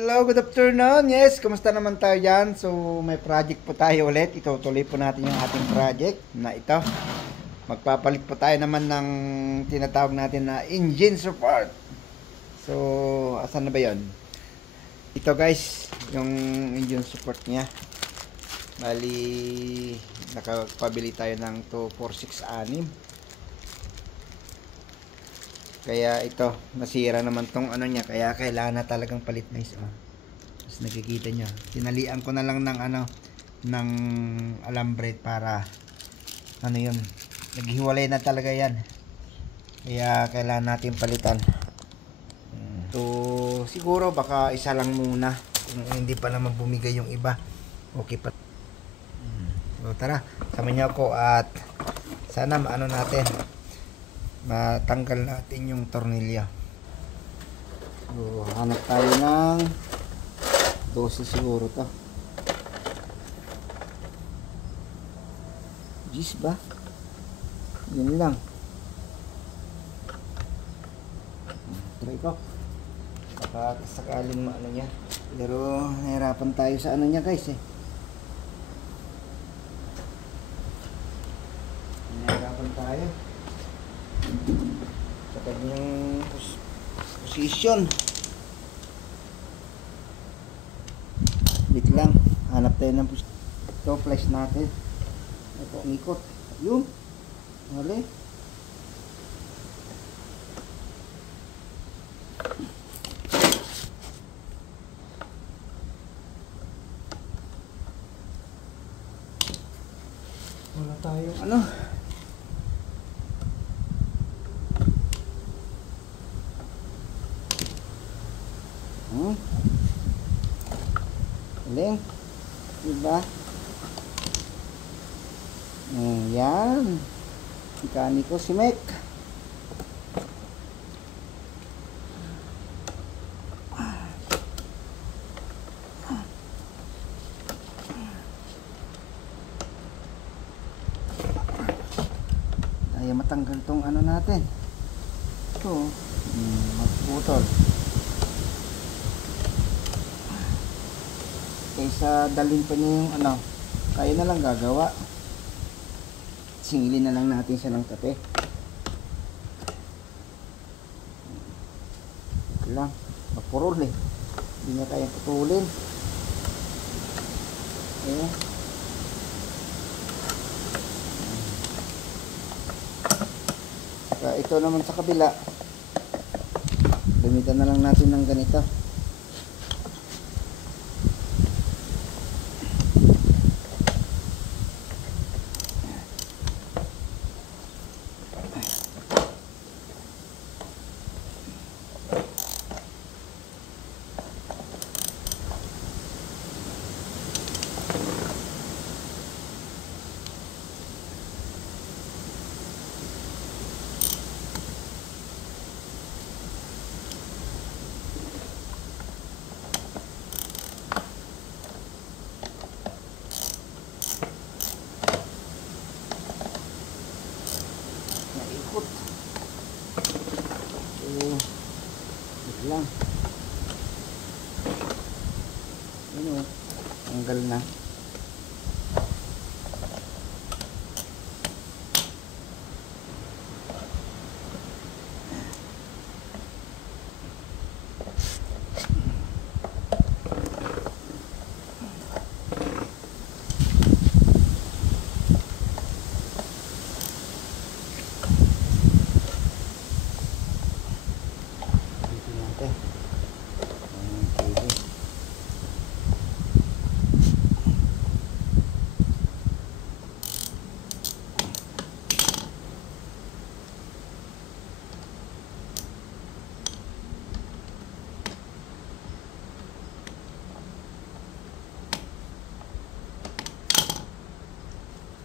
Hello, good afternoon. Yes, kumusta naman tayo dyan? So, may project po tayo ulit. Itutuloy po natin yung ating project na ito. Magpapalit po tayo naman ng tinatawag natin na engine support. So, asan na ba yun? Ito guys, yung engine support niya. Bali, nakapabili tayo ng 2466. Kaya ito, nasira naman tong ano niya. Kaya kailangan na talagang palit na isa. Tapos nakikita nyo. Tinalian ko na lang ng ano, ng alambre para ano yun. Naghiwalay na talaga yan. Kaya kailangan natin palitan. So, siguro baka isa lang muna. Kung hindi pa naman bumigay yung iba. Okay pa. So, tara. Sama nyo ako at sana maano natin. Matanggal natin yung tornilyo. So, hanap tayo ng 12 siguro to. Gis ba? Yun lang. Try ko. Baka sakaling maano niya. Pero nahirapan tayo sa ano niya guys eh. Nahirapan tayo sa kanyang position. Wait lang, hanap tayo ng position. Ito, flash natin. Ito, umikot. Yun, mali. Wala tayong ano. Galing. Diba? Yan. Mekaniko si Mek. Ay matanggal tong ano natin. Ito. Magputol. Kaysa dalhin pa niya yung ano, kaya na lang gagawa. Singilin na lang natin siya ng kape. Ito lang, mapurol eh. Hindi niya kaya putulin. Ayan. Saka ito naman sa kabila. Gamitan na lang natin ng ganito. Naikot. So, ito lang. Ano, tanggal na.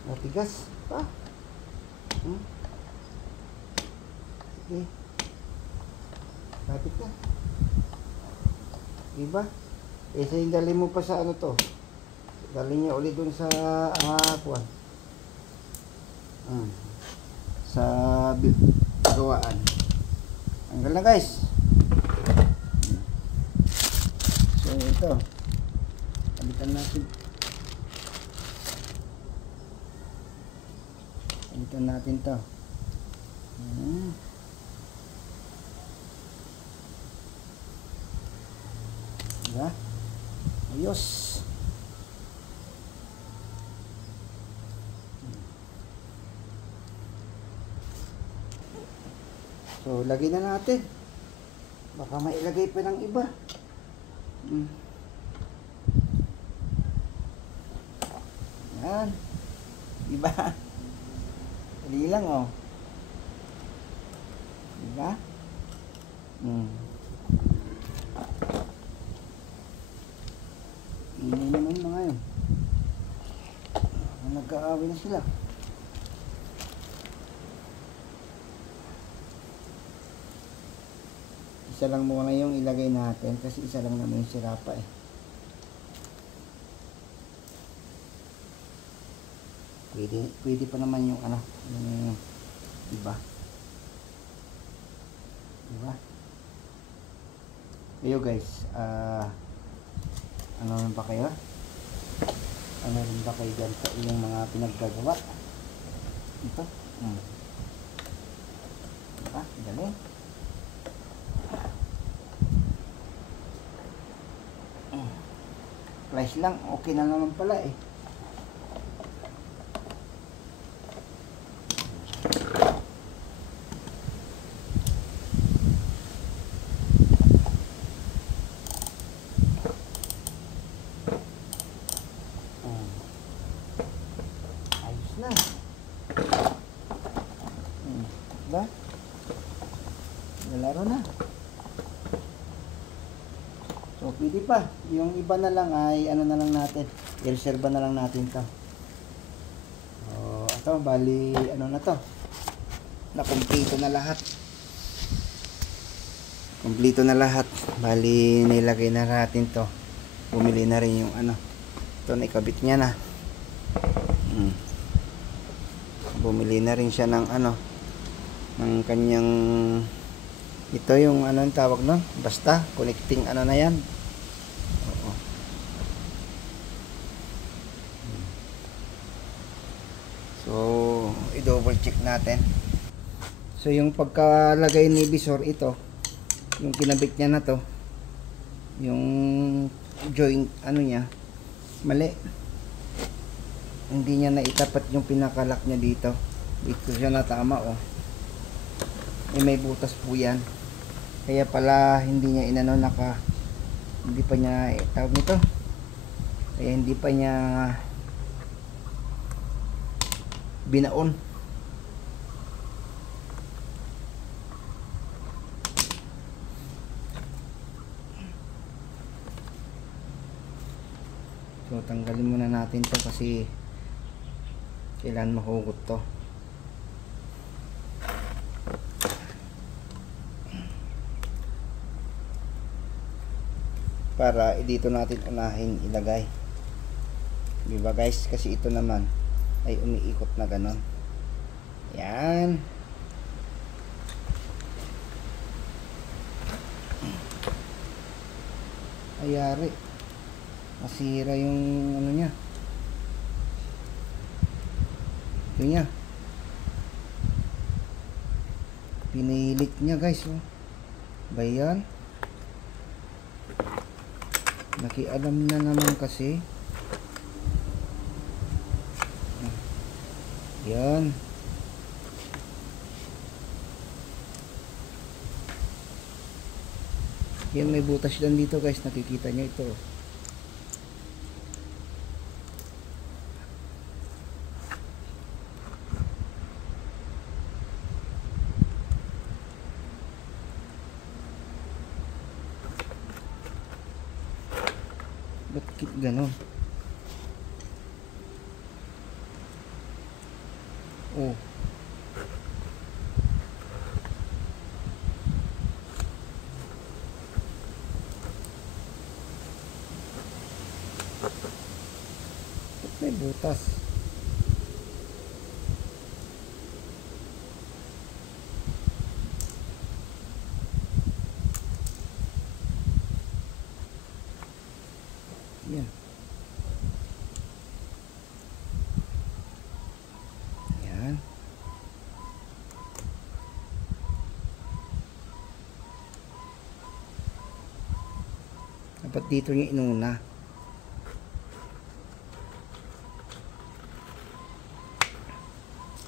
Matigas pa. Sige. Lapit ka. Diba? Isa yung dali mo pa sa ano to. Dali niya ulit dun sa kuwan. Sa gawaan. Tanggal na guys. So So ito, palitan natin. Palitan natin to. Diba? Ayos. So, lagay na natin. Baka mailagay pa ng iba. Yan. Diba? Dali lang, oh. Diba? Ingay naman mga yun. Nagkaaway na sila. Isa lang muna yung ilagay natin kasi isa lang naman yung sira pa eh. Pwede pa naman yung ano, yung iba. Diba? Ayo guys, ano rin ba kayo? Ano rin ba kayo dyan sa inyong mga pinaggagawa? Ito? Diba? Galing. Price lang, okay na naman pala eh. Ayos na. Diba? Nalaro na. So, pwede pa. Yung iba na lang ay ano na lang natin. I-reserve na lang natin to. So, ito, bali, ano na to. Na-complete na lahat. Kompleto na lahat. Bali, nilagay na natin to. Bumili na rin yung ano. Ito, naikabit niya na. Bumili na rin siya ng ano. Ng kanyang... Ito yung ano ang tawag nun. Basta, connecting ano na yan. So, i-double check natin. So, yung pagkalagay ni visor ito, yung kinabit niya na to, yung joint, ano niya, mali. Hindi niya naitapat yung pinakalak niya dito. Dito siya natama, oh. May butas po yan. Kaya pala, hindi niya inano hindi pa niya, tawag nito. Kaya hindi pa niya binaon. So tanggalin muna natin to kasi kailangan mahugot to. Para dito natin unahin ilagay. Diba guys? Kasi ito naman ay umiikot na ganon. Yan. Ayari. Masira yung ano niya. Ito niya. Pinilit niya guys. Oh. Bayan. Nakialam na naman kasi. Yan. Yan, may butas lang dito guys. Nakikita nyo ito. Bakit ganon? Oh. Ba't may butas? Yan. Yan. Dapat dito yung inuna.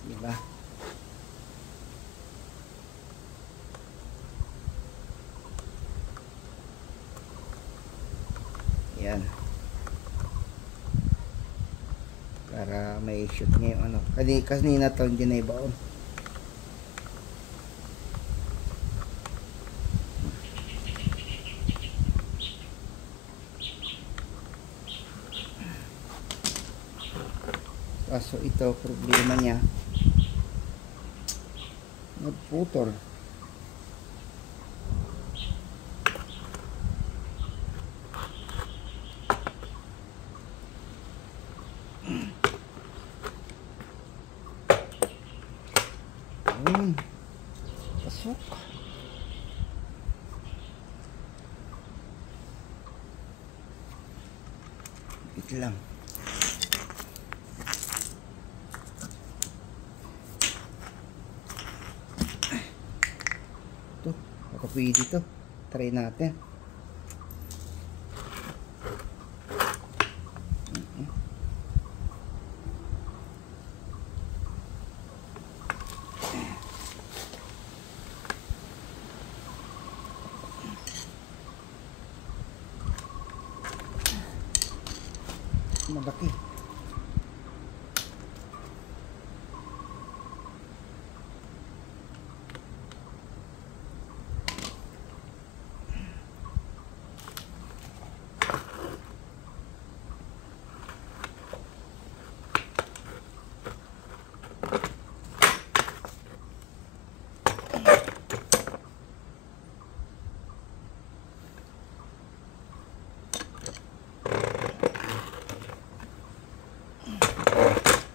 Diba? Yan. Para may shoot niya yung ano. Kanina to hindi na ibaon. Kaso ito problema niya. Nagputol. Pasok. Ito lang. Ito, baka pwede ito. Try natin. Malaki.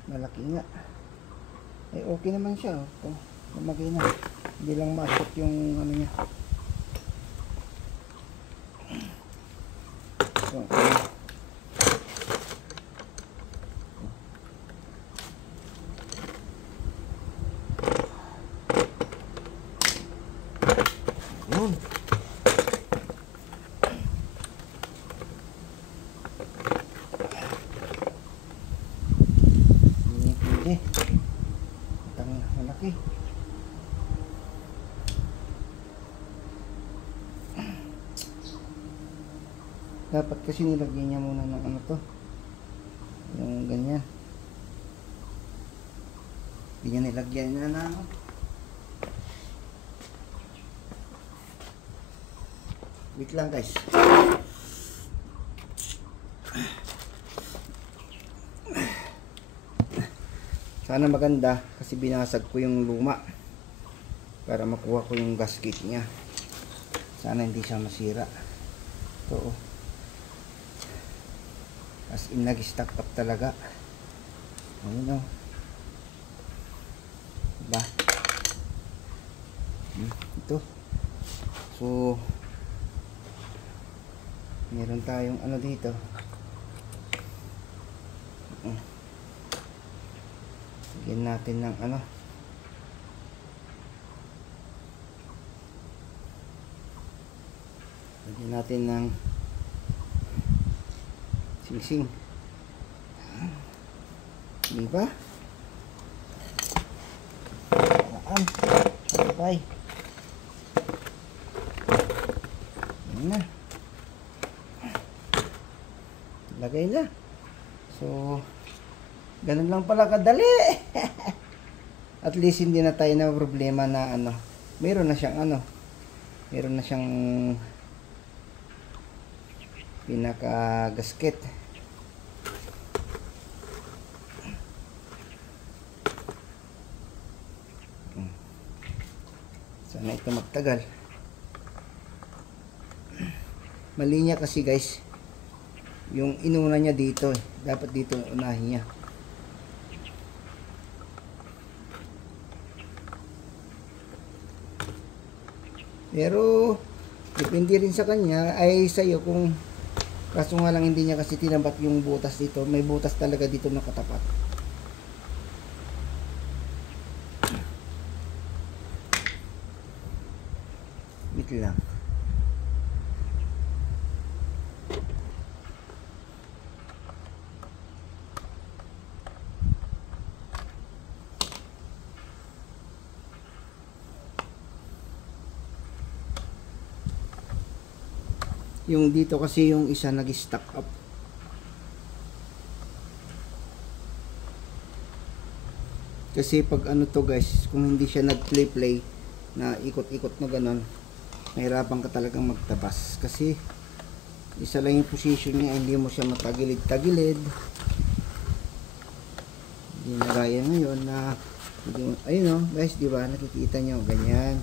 Malaki nga. Eh okay naman siya. Oh. Lumagay na. Hindi lang masok yung ano niya. So, yun. Malaki. Dapat kasi nilagyan niya muna ng ano to, yung ganyan. Hindi niya nilagyan niya na ano. Wait lang guys. Sana maganda kasi binasag ko yung luma para makuha ko yung gasket niya. Sana hindi siya masira. Ito oh. As in nag-stack up talaga. Ayun oh. Diba? Ito. So meron tayong ano dito. Lagyan natin ng ano. Lagyan natin ng singsing. Diba? Bye. Yan na. Lagay na. So ganun lang pala kadali. At least hindi na tayo na problema na ano. Meron na siyang ano. Meron na siyang pinaka gasket. Sana ito magtagal. Mali niya kasi guys. Yung inuna niya dito. Dapat dito unahin niya. Pero depende rin sa kanya ay sa iyo kung Kaso nga lang hindi niya kasi tinambat yung butas dito. May butas talaga dito nakatapat. Wait lang. Yung dito kasi yung isa nag-stack up. Kasi pag ano to guys, kung hindi siya nag-play na ikot-ikot na ganon, mahirapan ka talagang magtabas. Kasi isa lang yung position niya, hindi mo siya matagilid-tagilid. Hindi na gaya ngayon na ayun o guys, di ba nakikita nyo ganyan.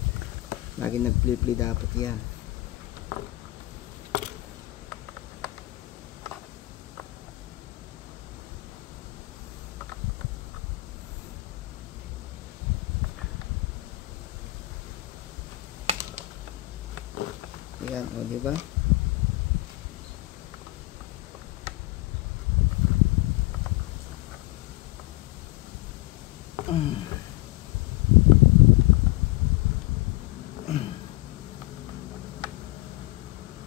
Lagi nag-play dapat yan. Ayan, o, di ba?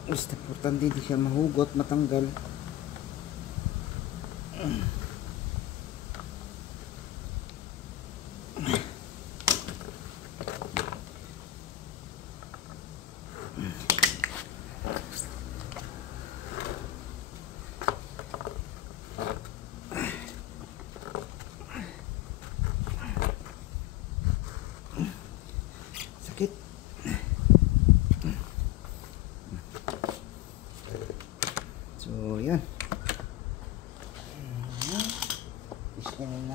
Basta importante hindi siya mahugot, matanggal. Sakit. So, yan. Isinin